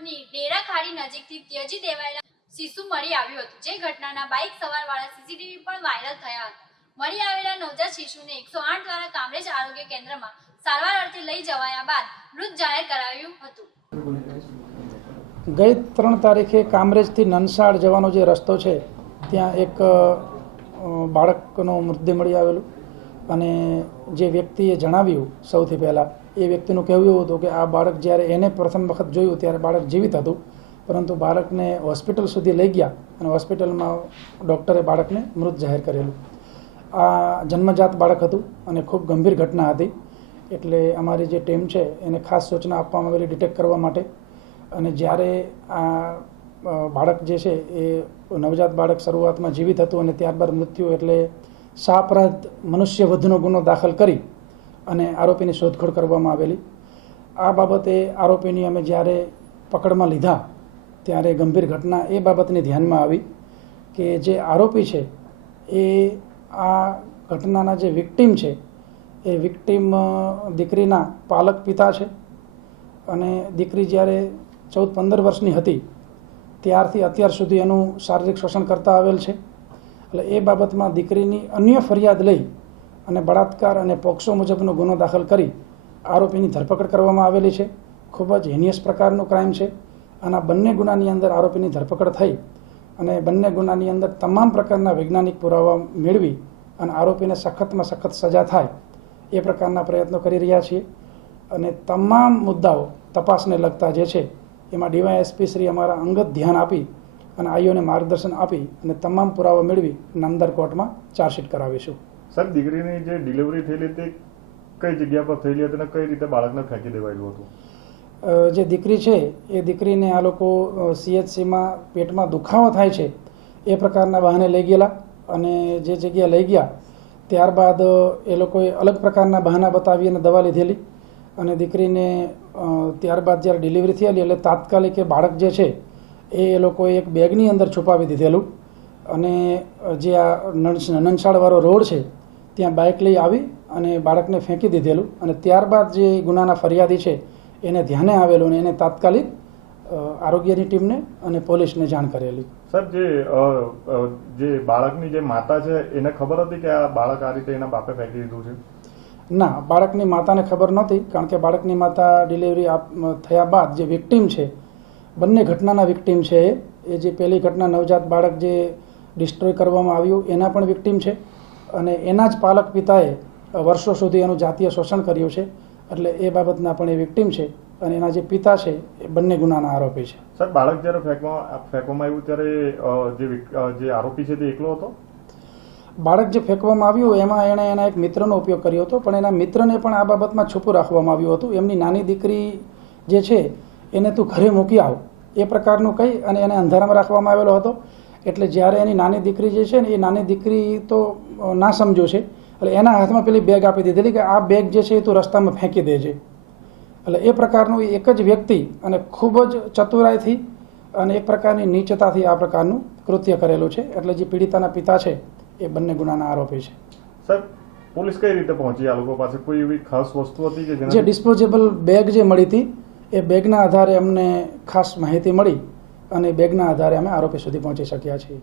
રોડની ડેરા ખાડી નજીકથી ત્યજી દેવાયેલા શિશુ મળી આવ્યું હતું. જે ઘટનાના બાઇક સવારવાળા સીસીટીવી પણ વાયરલ થયા હતા. મળી આવેલા નવજાત શિશુને એકસો આઠ દ્વારા કામરેજ આરોગ્ય કેન્દ્રમાં સારવાર અર્થે લઈ જવાયા બાદ મૃત જાહેર કરાયું હતું. ગઈ ત્રણ તારીખે કામરેજથી નનસાડ જવાનો જે રસ્તો છે, ત્યાં એક બાળકનો મૃતદેહ મળી આવેલું. અને જે વ્યક્તિએ જણાવ્યું સૌથી પહેલાં એ વ્યક્તિનું કહેવું એવું હતું કે આ બાળક જ્યારે એને પ્રથમ વખત જોયું ત્યારે બાળક જીવિત હતું. પરંતુ બાળકને હોસ્પિટલ સુધી લઈ ગયા અને હોસ્પિટલમાં ડૉક્ટરે બાળકને મૃત જાહેર કરેલું. આ જન્મજાત બાળક હતું અને ખૂબ ગંભીર ઘટના હતી. એટલે અમારી જે ટીમ છે, એને ખાસ સૂચના આપવામાં આવેલી ડિટેક્ટ કરવા માટે. અને જ્યારે આ બાળક જે છે, એ નવજાત બાળક શરૂઆતમાં જીવિત હતું અને ત્યારબાદ મૃત્યુ, એટલે શાપરાધ મનુષ્ય વધુનો ગુનો દાખલ કરી અને આરોપીની શોધખોળ કરવામાં આવેલી. આ બાબતે આરોપીની અમે જ્યારે પકડમાં લીધા, ત્યારે ગંભીર ઘટના એ બાબતની ધ્યાનમાં આવી કે જે આરોપી છે, એ આ ઘટનાના જે વિક્ટીમ છે, એ વિક્ટીમ દીકરીના પાલક પિતા છે. અને દીકરી જ્યારે ચૌદ પંદર વર્ષની હતી, ત્યારથી અત્યાર સુધી એનું શારીરિક શોષણ કરતા આવેલ છે. એટલે એ બાબતમાં દીકરીની અન્ય ફરિયાદ લઈ અને બળાત્કાર અને પોક્સો મુજબનો ગુનો દાખલ કરી આરોપીની ધરપકડ કરવામાં આવેલી છે. ખૂબ જ હિનિયસ પ્રકારનું ક્રાઇમ છે. આના બંને ગુનાની અંદર આરોપીની ધરપકડ થઈ અને બંને ગુનાની અંદર તમામ પ્રકારના વૈજ્ઞાનિક પુરાવા મેળવી અને આરોપીને સખતમાં સખત સજા થાય એ પ્રકારના પ્રયત્નો કરી રહ્યા છીએ. અને તમામ મુદ્દાઓ તપાસને લગતા જે છે, એમાં ડીવાયએસપી શ્રી અમારા અંગત ધ્યાન આપી અને આઈઓને માર્ગદર્શન આપી અને તમામ પુરાવા મેળવી નામદાર કોર્ટમાં ચાર્જશીટ કરાવીશું. સર, દીકરીની જે ડિલિવરી થયેલી તે કઈ જગ્યા પર થયેલી હતી અને કઈ રીતે બાળકને ફેંકી દેવાયેલું હતું? જે દીકરી છે, એ દીકરીને આ લોકો સીએચસીમાં પેટમાં દુખાવો થાય છે, એ પ્રકારના બહાને લઈ ગયેલા અને જે જગ્યા લઈ ગયા, ત્યારબાદ, એ લોકોએ અલગ પ્રકારના બહાના બતાવી અને દવા લીધેલી અને દીકરીને ત્યારબાદ જ્યારે ડિલિવરી થયેલી એટલે તાત્કાલિક એ બાળક જે છે, એ એ લોકોએ એક બેગની અંદર છુપાવી દીધેલું અને જે આ નનસાડવાળો રોડ છે ત્યાં બાઇક લઈ આવી અને બાળકને ફેંકી દીધેલું. અને ત્યારબાદ જે ગુનાના ફરિયાદી છે એને ધ્યાને આવેલું અને એને તાત્કાલિક આરોગ્યની ટીમને અને પોલીસને જાણ કરેલી. સર જે જે બાળકની જે માતા છે એને ખબર હતી કે આ બાળક આ રીતે એના બાપે ફેંકી દીધું છે? ના બાળકની માતાને ખબર નહોતી કારણ કે બાળકની માતા ડિલિવરી થયા બાદ જે વિક્ટીમ છે બંને ઘટનાના વિક્ટીમ છે એ. એ જે પહેલી ઘટના નવજાત બાળક જે ડિસ્ટ્રોય કરવામાં આવ્યું એના પણ વિક્ટીમ છે. અને એના જ પાલક પિતાએ વર્ષો સુધી એનું જાતીય શોષણ કર્યું છે. એટલે એ બાબતના પણ એ વિક્ટીમ છે અને એના જે પિતા છે એ બંને ગુનાના આરોપી છે. સર બાળક જ્યારે ફેંકવા ફેંકવામાં આવ્યું ત્યારે જે જે આરોપી છે તે એકલો હતો? બાળક જે ફેંકવામાં આવ્યું એમાં એણે એના એક મિત્રનો ઉપયોગ કર્યો હતો પણ એના મિત્રને પણ આ બાબતમાં છુપું રાખવામાં આવ્યું હતું. એમની નાની દીકરી જે છે એને તું ઘરે મૂકી આવ. એ પ્રકારનું કહી અને એને અંધારામાં રાખવામાં આવેલો હતો. એટલે જ્યારે એની નાની દીકરી જે છે ને એ નાની દીકરી તો ના સમજો છે. એટલે એના હાથમાં પેલી બેગ આપી દીધેલી કે આ બેગ જે છે એ તું રસ્તામાં ફેંકી દેજે. એટલે એ પ્રકારનું એક જ વ્યક્તિ અને ખૂબ જ ચતુરાઈથી અને એક પ્રકારની નીચતાથી આ પ્રકારનું કૃત્ય કરેલું છે. એટલે જે પીડિતાના પિતા છે એ બંને ગુનાના આરોપી છે. સર પોલીસ કઈ રીતે પહોંચી આ લોકો પાસે? કોઈ એવી ખાસ વસ્તુ હતી કે જે ડિસ્પોઝેબલ બેગ જે મળી હતી એ બેગના આધારે અમને ખાસ માહિતી મળી અને બેગના આધારે અમે આરોપી સુધી પહોંચી શક્યા છીએ.